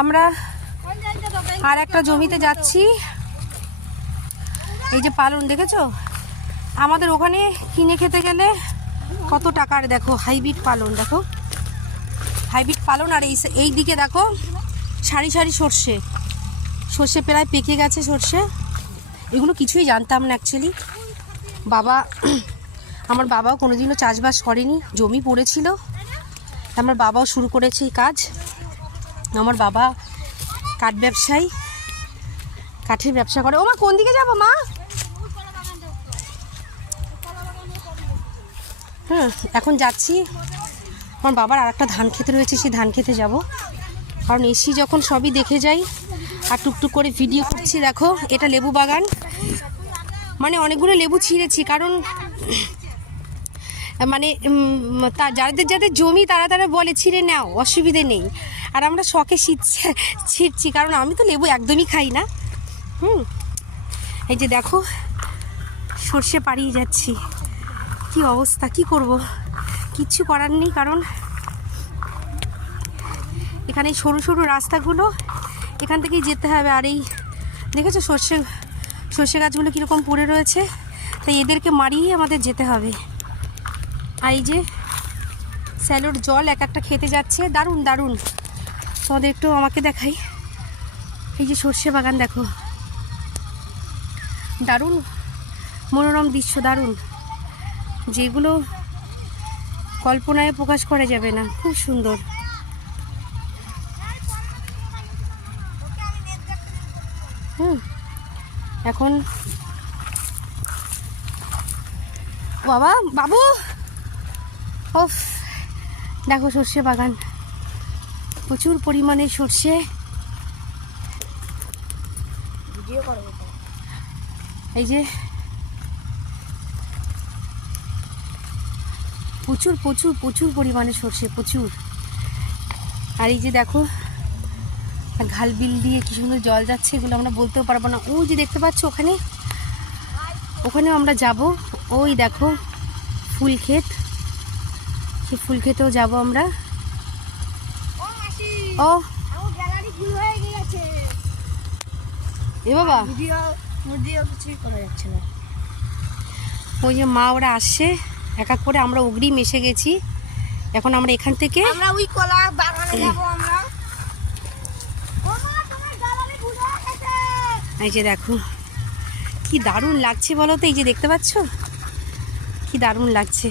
আমরা আর একটা জমিতে যাচ্ছি। এই যে পালন দেখেছো, আমাদের ওখানে কিনে খেতে গেলে কত টাকার, দেখো হাইব্রিড পালন, দেখো হাইব্রিড পালন। আর এই দিকে দেখো সারি সারি সর্ষে, সর্ষে প্রায় পেকে গেছে সর্ষে। এগুলো কিছুই জানতাম না অ্যাকচুয়ালি। আমার বাবাও কোনোদিনও চাষবাস করেনি, জমি পড়েছিল, আমার বাবাও শুরু করেছে এই কাজ। আমার বাবা কাঠ ব্যবসায়ী, কাঠের ব্যবসা করে। ও মা কোন দিকে যাবো মা? এখন যাচ্ছি, আমার বাবার আর একটা ধান খেতে রয়েছে, সেই ধান খেতে যাব। কারণ এসি যখন সবই দেখে যাই, আর টুকটুক করে ভিডিও করছি। দেখো এটা লেবু বাগান, মানে অনেকগুলো লেবু ছিঁড়েছি, কারণ মানে যাদের যাদের জমি তারা বলে ছিঁড়ে নাও, অসুবিধে নেই। আর আমরা শখে ছিঁড়ছি, কারণ আমি তো লেবু একদমই খাই না। এই যে দেখো সর্ষে পাড়িয়ে যাচ্ছি, কি অবস্থা, কি করব, কিচ্ছু করার নেই। কারণ এখানে সরু সরু রাস্তাগুলো, এখান থেকেই যেতে হবে। আর এই দেখেছো সর্ষে গাছগুলো কীরকম পড়ে রয়েছে, তাই এদেরকে মারিয়ে আমাদের যেতে হবে। আর এই যে স্যালোর জল এক একটা খেতে যাচ্ছে, দারুণ দারুণ। তোমাদের একটু আমাকে দেখাই, এই যে সর্ষে বাগান দেখো, দারুণ মনোরম দৃশ্য, দারুণ, যেগুলো কল্পনায় প্রকাশ করা যাবে না, খুব সুন্দর। এখন বাবু ওফ, দেখো সর্ষে বাগান, প্রচুর পরিমাণে সর্ষে। এই যে প্রচুর প্রচুর প্রচুর পরিমাণে সর্ষে, প্রচুর। আর এই যে দেখো ঘাল বিল দিয়ে কি সুন্দর জল যাচ্ছে, এগুলো আমরা বলতেও পারবো না। ওই যে দেখতে পাচ্ছ ওখানেও আমরা যাব। ওই দেখো ফুল ক্ষেত, সেই ফুল ক্ষেতেও যাব আমরা। ও এ বাবা, ওই যে মা ওরা আসছে এক এক করে, আমরা অগ্রিম এসে গেছি। এখন আমরা এখান থেকে ওই কলা বাগানে যাব আমরা। এই যে দেখো কি দারুণ লাগছে বলো তো, এই যে দেখতে পাচ্ছ কি দারুণ লাগছে।